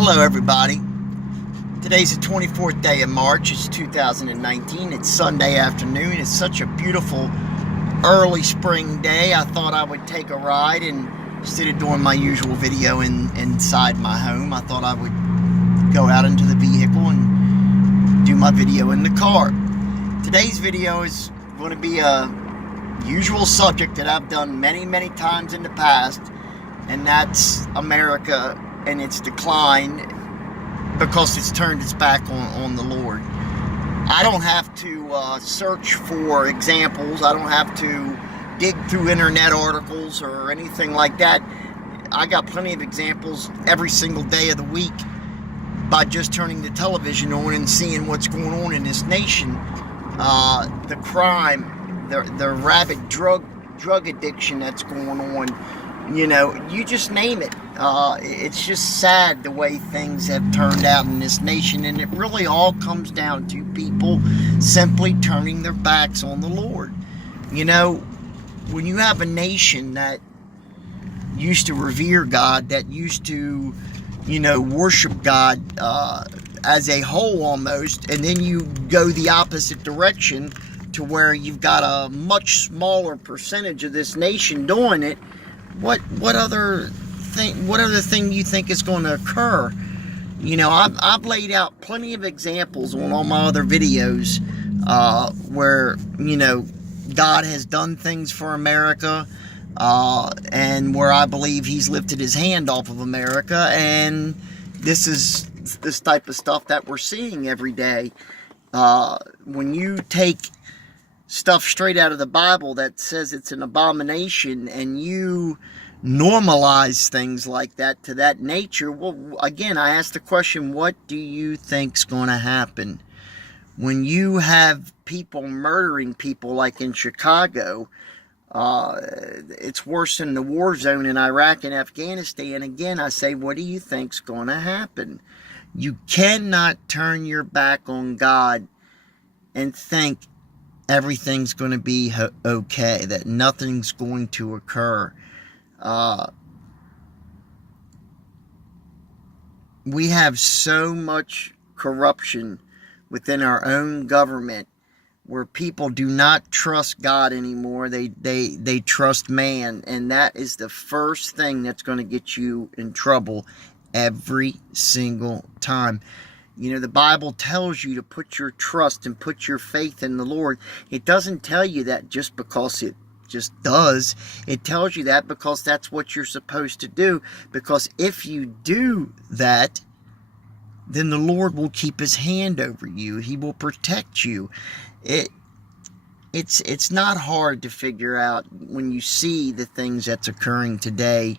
Hello everybody. Today's the 24th day of March. It's 2019. It's Sunday afternoon. It's such a beautiful early spring day. I thought I would take a ride, and instead of doing my usual video inside my home, I thought I would go out into the vehicle and do my video in the car. Today's video is going to be a usual subject that I've done many times in the past, and that's America and its decline because it's turned its back on the Lord. I don't have to search for examples. I don't have to dig through internet articles or anything like that. I got plenty of examples every single day of the week by just turning the television on and seeing what's going on in this nation. The crime, the rabid drug addiction that's going on. You know, you just name it. It's just sad the way things have turned out in this nation, and it really all comes down to people simply turning their backs on the Lord. You know, when you have a nation that used to revere God, that used to, worship God as a whole almost, and then you go the opposite direction to where you've got a much smaller percentage of this nation doing it, what other thing you think is going to occur? I've laid out plenty of examples on all my other videos where God has done things for America, and where I believe He's lifted His hand off of America, and this is this type of stuff that we're seeing every day. When you take stuff straight out of the Bible that says it's an abomination, and you normalize things like that to that nature, well, again, I ask the question, what do you think's going to happen when you have people murdering people like in Chicago? It's worse than the war zone in Iraq and Afghanistan. Again, I say, what do you think's going to happen? You cannot turn your back on God and think everything's going to be okay, that nothing's going to occur. We have so much corruption within our own government where people do not trust God anymore. They trust man, and that is the first thing that's going to get you in trouble every single time. The Bible tells you to put your trust and put your faith in the Lord. It doesn't tell you that just because it just does. It tells you that because that's what you're supposed to do. Because if you do that, then the Lord will keep His hand over you. He will protect you. It's not hard to figure out when you see the things that's occurring today.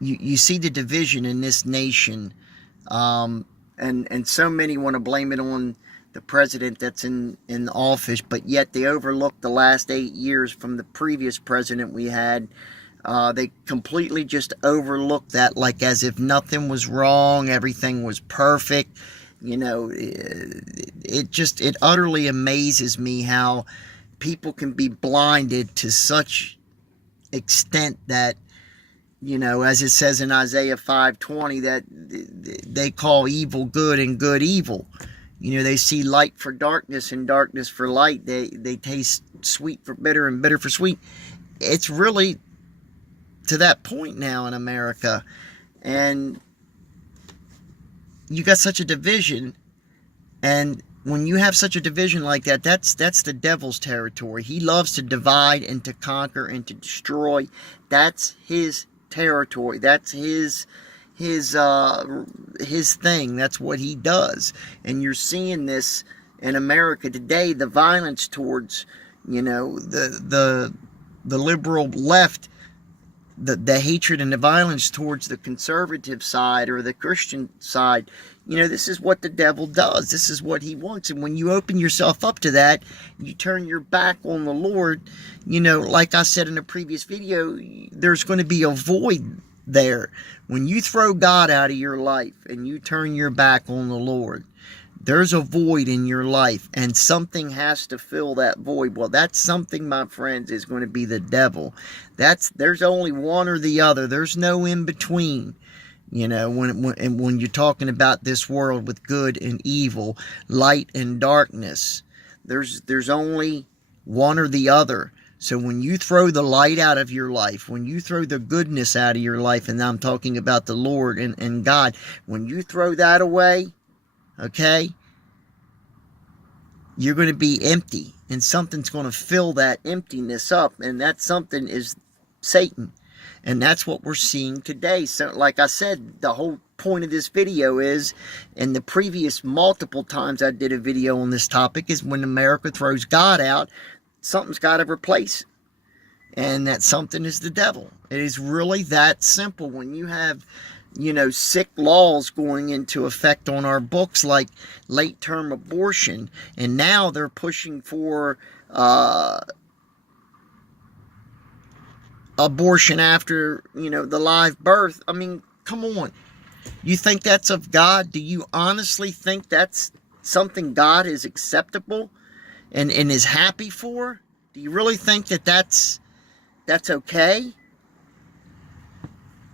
You see the division in this nation, and so many want to blame it on the president that's in office, but yet they overlook the last 8 years from the previous president we had. They completely just overlooked that, like as if nothing was wrong, everything was perfect. It utterly amazes me how people can be blinded to such extent that, as it says in Isaiah 5:20, that they call evil good and good evil. They see light for darkness and darkness for light. They taste sweet for bitter and bitter for sweet. It's really to that point now in America. And you got such a division. And when you have such a division like that, that's the devil's territory. He loves to divide and to conquer and to destroy. That's his territory. That's his thing. That's what he does. And you're seeing this in America today, the violence towards the liberal left, the hatred and the violence towards the conservative side or the Christian side. This is what the devil does. This is what he wants. And when you open yourself up to that, you turn your back on the Lord, like I said in a previous video, there's going to be a void there. When you throw God out of your life and you turn your back on the Lord, There's a void in your life, and something has to fill that void. Well, that something, my friends, is going to be the devil. There's only one or the other. There's no in between. You know, when you're talking about this world with good and evil, light and darkness, there's only one or the other. So when you throw the light out of your life, when you throw the goodness out of your life, and I'm talking about the Lord and God, when you throw that away, okay, you're going to be empty, and something's going to fill that emptiness up, and that something is Satan. And that's what we're seeing today. So like I said, the whole point of this video is, and the previous multiple times I did a video on this topic, is when America throws God out, something's got to replace it. And that something is the devil. It is really that simple. When you have, you know, sick laws going into effect on our books, like late-term abortion, and now they're pushing for abortion after, you know, the live birth. I mean, come on. You think that's of God? Do you honestly think that's something God is acceptable and is happy for? Do you really think that that's okay?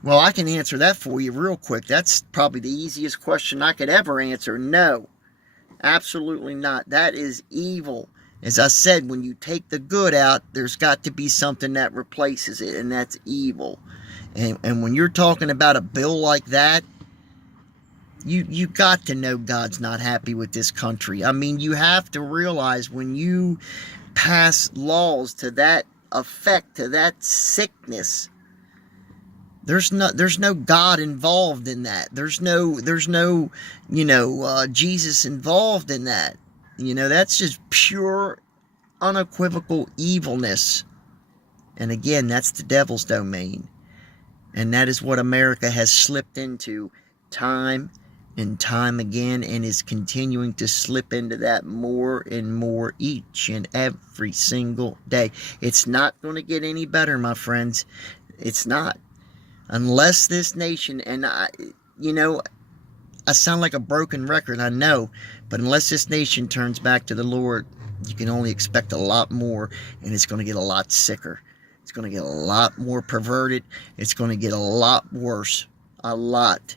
Well, I can answer that for you real quick. That's probably the easiest question I could ever answer. No, absolutely not. That is evil. As I said, when you take the good out, there's got to be something that replaces it, and that's evil. And when you're talking about a bill like that, you got to know God's not happy with this country. I mean, you have to realize when you pass laws to that effect, to that sickness, there's no God involved in that. There's no you know, Jesus involved in that. You know, that's just pure, unequivocal evilness. And again, that's the devil's domain. And that is what America has slipped into time and time again, and is continuing to slip into that more and more each and every single day. It's not going to get any better, my friends. It's not. Unless this nation, and you know, I sound like a broken record, I know, but unless this nation turns back to the Lord, you can only expect a lot more, and it's going to get a lot sicker. It's going to get a lot more perverted. It's going to get a lot worse. A lot.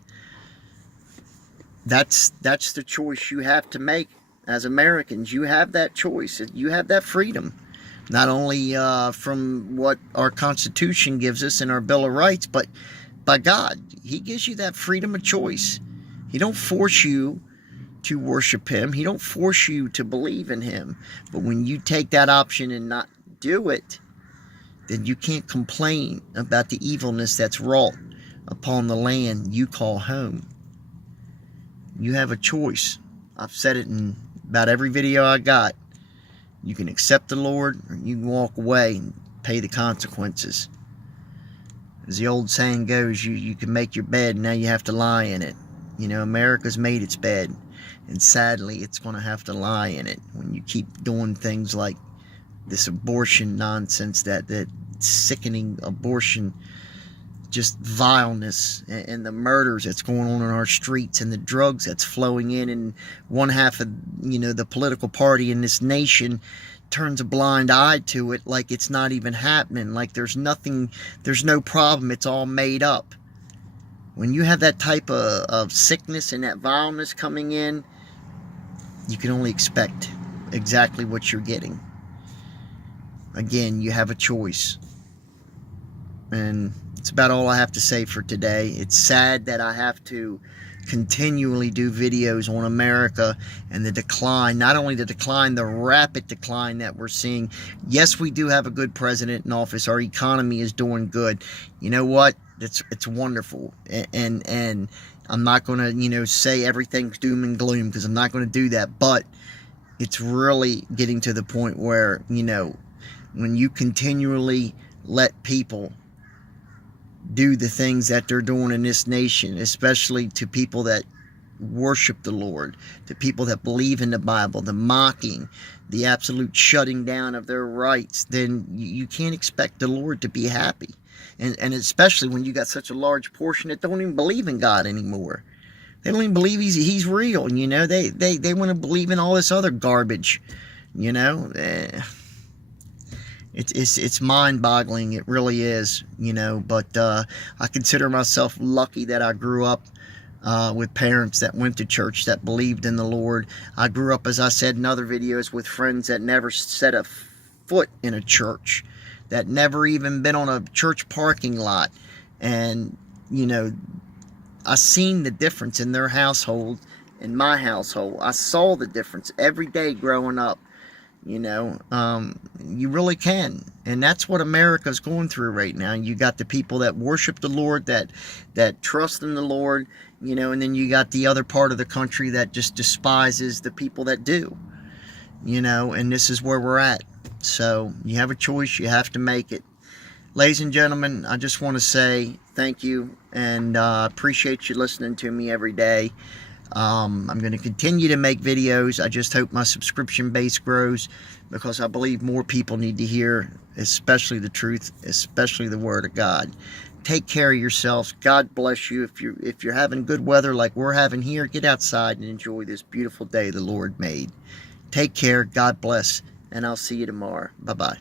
That's the choice you have to make as Americans. You have that choice. You have that freedom. Not only from what our Constitution gives us and our Bill of Rights, but by God. He gives you that freedom of choice. He don't force you to worship Him. He don't force you to believe in Him. But when you take that option and not do it, then you can't complain about the evilness that's wrought upon the land you call home. You have a choice. I've said it in about every video I got. You can accept the Lord, or you can walk away and pay the consequences. As the old saying goes, you can make your bed, and now you have to lie in it. You know, America's made its bed, and sadly, it's going to have to lie in it. When you keep doing things like this abortion nonsense, that sickening abortion, just vileness, and the murders that's going on in our streets, and the drugs that's flowing in, and one half of, you know, the political party in this nation turns a blind eye to it, like it's not even happening, like there's no problem, it's all made up. When you have that type of sickness and that vileness coming in, you can only expect exactly what you're getting. Again, you have a choice. And it's about all I have to say for today. It's sad that I have to continually do videos on America and the decline, not only the decline, the rapid decline that we're seeing. Yes, we do have a good president in office. Our economy is doing good. You know what? It's wonderful. And I'm not going to, you know, say everything's doom and gloom, because I'm not going to do that. But it's really getting to the point where, you know, when you continually let people do the things that they're doing in this nation, especially to people that worship the Lord, to people that believe in the Bible, the mocking, the absolute shutting down of their rights, then you can't expect the Lord to be happy. And especially when you got such a large portion that don't even believe in God anymore. They don't even believe he's real. You know, they want to believe in all this other garbage. You know, it's mind-boggling. It really is. You know, but I consider myself lucky that I grew up with parents that went to church, that believed in the Lord. I grew up, as I said in other videos, with friends that never set a foot in a church, that never even been on a church parking lot. And, you know, I seen the difference in their household, in my household. I saw the difference every day growing up. You know, you really can. And that's what America's going through right now. You got the people that worship the Lord, that trust in the Lord, you know, and then you got the other part of the country that just despises the people that do, you know, and this is where we're at. So you have a choice. You have to make it. Ladies and gentlemen, I just want to say thank you, and appreciate you listening to me every day. I'm going to continue to make videos. I just hope my subscription base grows, because I believe more people need to hear, especially the truth, especially the Word of God. Take care of yourselves. God bless you. If you're having good weather like we're having here, get outside and enjoy this beautiful day the Lord made. Take care. God bless, and I'll see you tomorrow. Bye-bye.